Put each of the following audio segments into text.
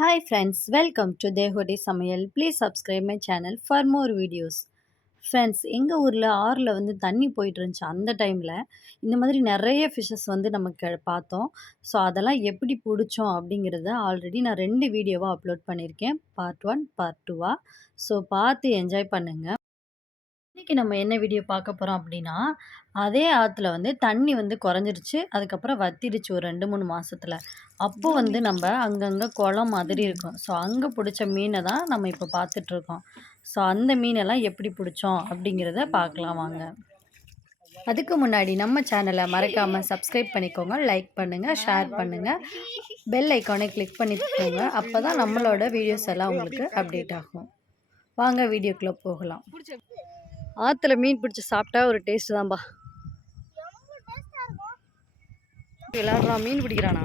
Hi friends welcome to தேஹோடி சமையல். Please subscribe my channel for more videos friends எங்கள் ஊரில் ஆறில் வந்து தண்ணி போயிட்டு இருந்துச்சு அந்த டைமில் இந்த மாதிரி நிறைய ஃபிஷ்ஷஸ் வந்து நமக்கு பார்த்தோம். ஸோ அதெல்லாம் எப்படி பிடிச்சோம் அப்படிங்கிறத ஆல்ரெடி நான் ரெண்டு வீடியோவாக அப்லோட் பண்ணியிருக்கேன். பார்ட் ஒன் பார்ட் டூவாக ஸோ பார்த்து என்ஜாய் பண்ணுங்கள் இன்றைக்கி நம்ம என்ன வீடியோ பார்க்க போகிறோம் அப்படின்னா அதே ஆற்றுல வந்து தண்ணி வந்து குறைஞ்சிருச்சு. அதுக்கப்புறம் வத்திடுச்சு ஒரு ரெண்டு மூணு மாதத்தில் அப்போ வந்து நம்ம அங்கங்கே குளம் மாதிரி இருக்கும். ஸோ அங்கே பிடிச்ச மீனை தான் நம்ம இப்போ பார்த்துட்ருக்கோம் ஸோ அந்த மீனெல்லாம் எப்படி பிடிச்சோம் அப்படிங்கிறத பார்க்கலாம் வாங்க. அதுக்கு முன்னாடி நம்ம சேனலை மறக்காமல் சப்ஸ்கிரைப் பண்ணிக்கோங்க லைக் பண்ணுங்கள் ஷேர் பண்ணுங்கள் பெல் ஐக்கானை கிளிக் பண்ணிக்கோங்க. அப்போ தான் நம்மளோட வீடியோஸ் எல்லாம் உங்களுக்கு அப்டேட் ஆகும். வாங்க வீடியோக்குள்ளே போகலாம். ஆற்றுல மீன் பிடிச்சி சாப்பிட்டா ஒரு டேஸ்ட் தான்பா. விளாட்றான் மீன் பிடிக்கிறானா?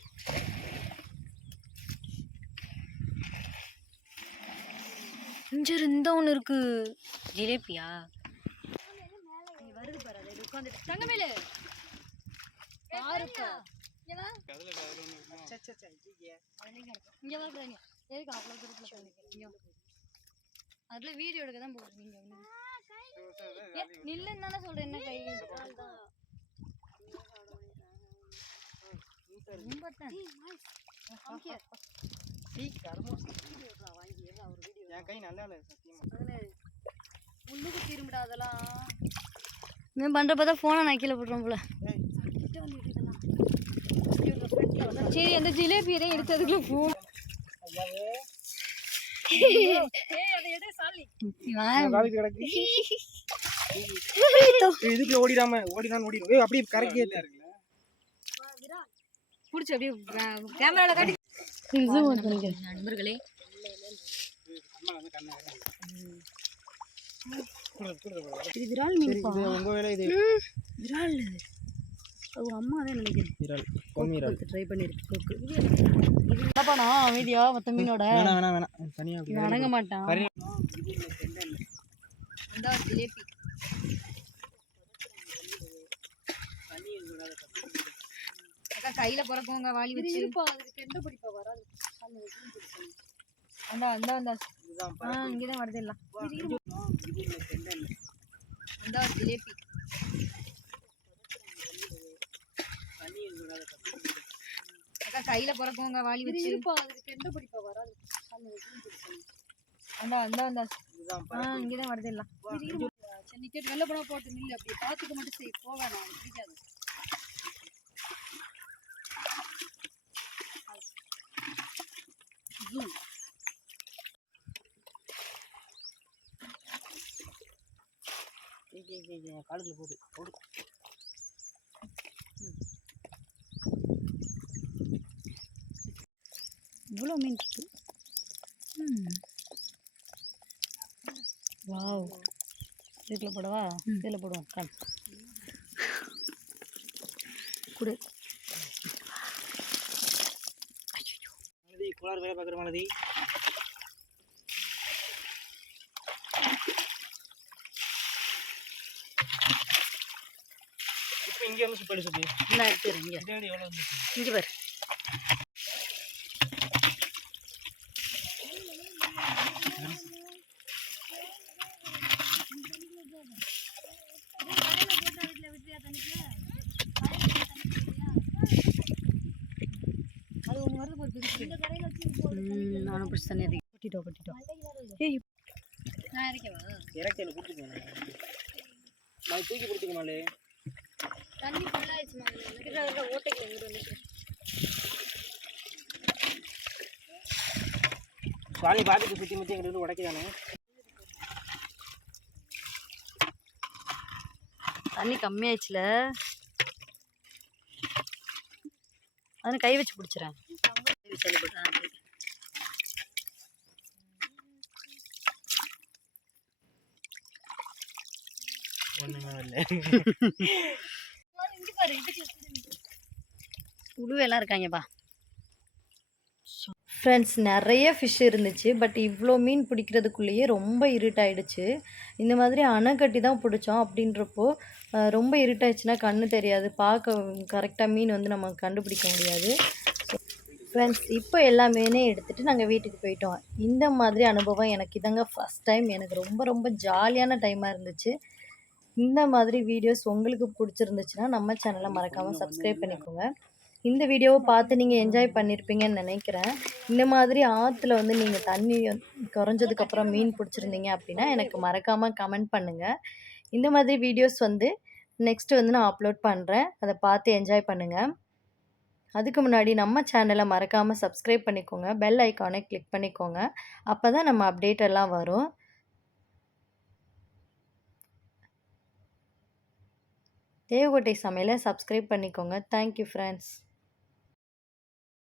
இங்க இருந்தா ஒன்று இருக்கு. ஜிலேபியா? வருது பாரு அது உட்காந்துட்டு தங்கமேலு! பாருப்பா. அதில் வீடியோ எடுக்க தான் போடுறீங்க நில்லுன்னு தானே சொல்கிறேன் என்ன கை? ரொம்ப தான் என் கை நல்லா இல்லை முன்னுக்கு திரும்பிடா அதெல்லாம் இவன் பண்ணுறப்ப தான் ஃபோனை நான் கீழே போட்டுறோம் போல. சரி அந்த ஜிலேபி எதையும் எடுத்ததுக்குள்ள ஃபோன் இதுக்குள்ள ஓடிடாம ஓடிடான்னு ஓடிடும் ஏய் அப்படியே கரைக்கே பிடிச்சி அப்படியே கேமராவில் காட்டி நண்பர்களே. இது விரால் மீன் உங்க வேலை இது விரால் அது அம்மா தான் நினைக்கிறேன். விரல் பொம்மிரல் ட்ரை பண்ணிருக்கு கொக்கு என்னப்பானா அமைதியா மற்ற மீனோட? வேணாம் வேணாம் வேணாம். தனியா அப்படி இவன் அடங்க மாட்டான். அந்த ஜிலேபி. கையில பிறக்குங்க வாளி வச்சு. இருப்பா அதுக்கு கெண்ட பிடிப்பா வராது அந்தா அந்தா அந்தா. ஆ இங்கதான் வருது எல்லாம். அந்த ஒரு ஜிலேபி. அக்கா கையில பிறக்குங்க வாளி வச்சு. இருப்பா அதுக்கு கெண்ட பிடிப்பா வராது அந்தா அந்தா அந்தா. இதுதான் ஆ இங்கதான் வருது எல்லாம். சரி நிக்கெட் வெளில போனா போட்டு நில்லு அப்படி பார்த்துக்க மட்டும் செய். நான் பிடிக்காது. காலேஜில் போகுது ஓடு இவ்வளோ மீன் இருக்கு. வாவ். இதுக்குள்ள போடவா? இதில் போடுவோம் கால். கொடு. கோளாறு வேலை பார்க்குற மனதி இப்போ இங்கே இருந்து சுற்றி சுற்றி நான் எடுத்துறேன் இங்கே. இங்கே பாரு. பிடிச்சானே இருக்கு கொட்டிட்டோம் கொட்டிட்டோம் தூக்கி குடிச்சுக்கணும்லே தண்ணி ஃபுல் ஆயிடுச்சு மாமா இதுக்கு ஓட்டைக்கு இங்க வந்து சாலி பாதிக்கு சுத்தி தண்ணி கம்மியாயிடுச்சுல அதனை கை வச்சு பிடிச்சிடறேன் ஒன்றுமே இல்லை உழுவெல்லாம் இருக்காங்கப்பா. ஃப்ரெண்ட்ஸ் நிறைய ஃபிஷ் இருந்துச்சு பட் இவ்வளோ மீன் பிடிக்கிறதுக்குள்ளேயே ரொம்ப இருட்டாயிடுச்சு. இந்த மாதிரி அணை கட்டி தான் பிடிச்சோம் அப்படின்றப்போ ரொம்ப இருட்டாயிடுச்சுன்னா கண்ணு தெரியாது. பார்க்க கரெக்டாக மீன் வந்து நம்ம கண்டுபிடிக்க முடியாது. ஃப்ரெண்ட்ஸ் இப்போ எல்லா மீனையும் எடுத்துகிட்டு நாங்கள் வீட்டுக்கு போயிட்டோம். இந்த மாதிரி அனுபவம் எனக்கு இதாங்க ஃபஸ்ட் டைம் எனக்கு ரொம்ப ரொம்ப ஜாலியான டைமாக இருந்துச்சு. இந்த மாதிரி வீடியோஸ் உங்களுக்கு பிடிச்சிருந்துச்சுன்னா நம்ம சேனலை மறக்காமல் சப்ஸ்கிரைப் பண்ணிக்கோங்க. இந்த வீடியோவை பார்த்து நீங்கள் என்ஜாய் பண்ணியிருப்பீங்கன்னு நினைக்கிறேன். இந்த மாதிரி ஆற்றுல வந்து நீங்கள் தண்ணி குறைஞ்சதுக்கப்புறம் மீன் பிடிச்சிருந்தீங்க அப்படின்னா எனக்கு மறக்காமல் கமெண்ட் பண்ணுங்கள் இந்த மாதிரி வீடியோஸ் வந்து நெக்ஸ்ட் வந்து நான் அப்லோட் பண்ணுறேன் அதை பார்த்து என்ஜாய் பண்ணுங்கள் அதுக்கு முன்னாடி நம்ம சேனலை மறக்காமல் சப்ஸ்கிரைப் பண்ணிக்கோங்க. பெல் ஐக்கானை கிளிக் பண்ணிக்கோங்க. அப்போ தான் நம்ம அப்டேட் எல்லாம் வரும். தேவகோட்டை சமையலை சப்ஸ்கிரைப் பண்ணிக்கோங்க. Thank you friends